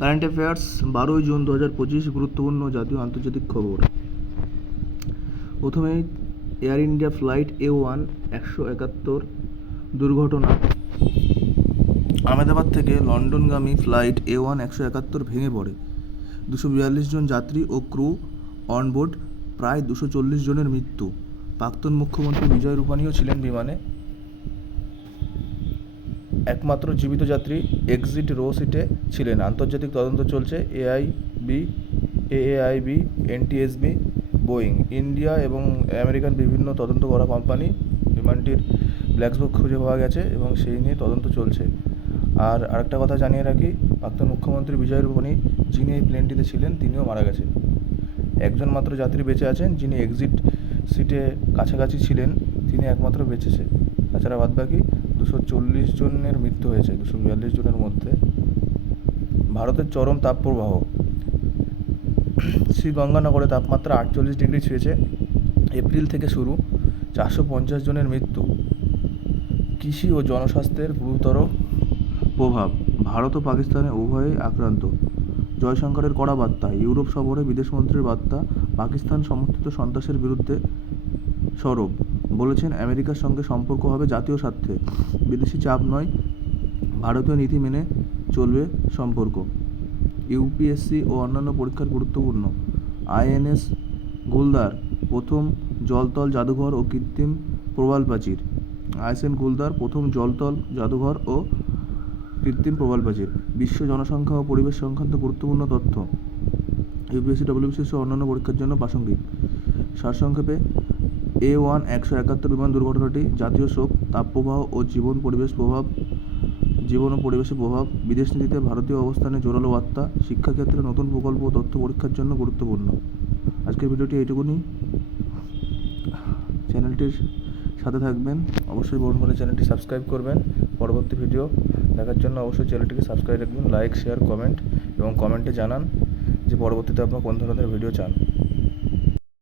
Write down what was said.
Current affairs 12 June 2025 গুরুত্বপূর্ণ জাতীয় আন্তর্জাতিক খবর। প্রথমেই এয়ার ইন্ডিয়া ফ্লাইট A1 171 দুর্ঘটনা। আহমেদাবাদ থেকে লন্ডনগামী ফ্লাইট A1 171 ভেঙে পড়ে। 242 জন যাত্রী ও ক্রু অনবোর্ড, প্রায় 240 জনের মৃত্যু। প্রাক্তন মুখ্যমন্ত্রী বিজয় রূপানীও ছিলেন বিমানে। একমাত্র জীবিত যাত্রী এক্সিট রো সিটে ছিলেন। আন্তর্জাতিক তদন্ত চলছে। AAIB, NTSB, বোয়িং, ইন্ডিয়া এবং আমেরিকান বিভিন্ন তদন্ত করা কোম্পানি বিমানটির ব্ল্যাক বক্স খুঁজে পাওয়া গেছে এবং সেই নিয়ে তদন্ত চলছে। আর আরেকটা কথা জানিয়ে রাখি, প্রাক্তন মুখ্যমন্ত্রী বিজয় রূপানী যিনি এই প্লেনটিতে ছিলেন তিনিও মারা গেছেন। একজন মাত্র যাত্রী বেঁচে আছেন, যিনি এক্সিট সিটে কাছাকাছি ছিলেন, তিনি একমাত্র বেঁচেছে। তাছাড়া বাদবাকি 240 জনের মৃত্যু হয়েছে 242 জনের মধ্যে। ভারতের চরম তাপপ্রবাহ। শ্রীগঙ্গানগরে তাপমাত্রা 48 ডিগ্রি ছুঁয়েছে। এপ্রিল থেকে শুরু, 450 জনের মৃত্যু। কৃষি ও জনস্বাস্থ্যের গুরুতর প্রভাব। ভারত ও পাকিস্তানে উভয়েই আক্রান্ত। জয়শঙ্করের কড়া বার্তা। ইউরোপ সফরে বিদেশমন্ত্রীর বার্তা, পাকিস্তান সমর্থিত সন্ত্রাসের বিরুদ্ধে সরব। বলেছেন আমেরিকার সঙ্গে সম্পর্ক হবে জাতীয় স্বার্থে, বিদেশি চাপ নয়, ভারতীয় নীতি মেনে চলবে সম্পর্ক। ইউপিএসসি ও অন্যান্য পরীক্ষার গুরুত্বপূর্ণ। INS গুলদার প্রথম জলতল জাদুঘর ও কৃত্রিম প্রবাল প্রাচীর। ISN গুলদার প্রথম জলতল জাদুঘর ও কৃত্রিম প্রবাল প্রাচীর। বিশ্ব জনসংখ্যা ও পরিবেশ সংক্রান্ত গুরুত্বপূর্ণ তথ্য। ইউপিএসসি, WBCS ও অন্যান্য পরীক্ষার জন্য প্রাসঙ্গিক। সারসংক্ষেপে, A1 171 বিমান দুর্ঘটনাটি জাতীয় শোক, তাপপ্রবাহ ও জীবন ও পরিবেশের প্রভাব, বিদেশ নীতিতে ভারতীয় অবস্থানে জোরালো বার্তা, শিক্ষাক্ষেত্রে নতুন প্রকল্প ও তথ্য পরীক্ষার জন্য গুরুত্বপূর্ণ। আজকের ভিডিওটি এইটুকুনি। চ্যানেলটির সাথে থাকবেন, অবশ্যই বরুণ করে চ্যানেলটি সাবস্ক্রাইব করবেন। পরবর্তী ভিডিও দেখার জন্য অবশ্যই চ্যানেলটিকে সাবস্ক্রাইব রাখবেন। লাইক, শেয়ার, কমেন্ট এবং কমেন্টে জানান যে পরবর্তীতে আপনারা কোন ধরনের ভিডিও চান।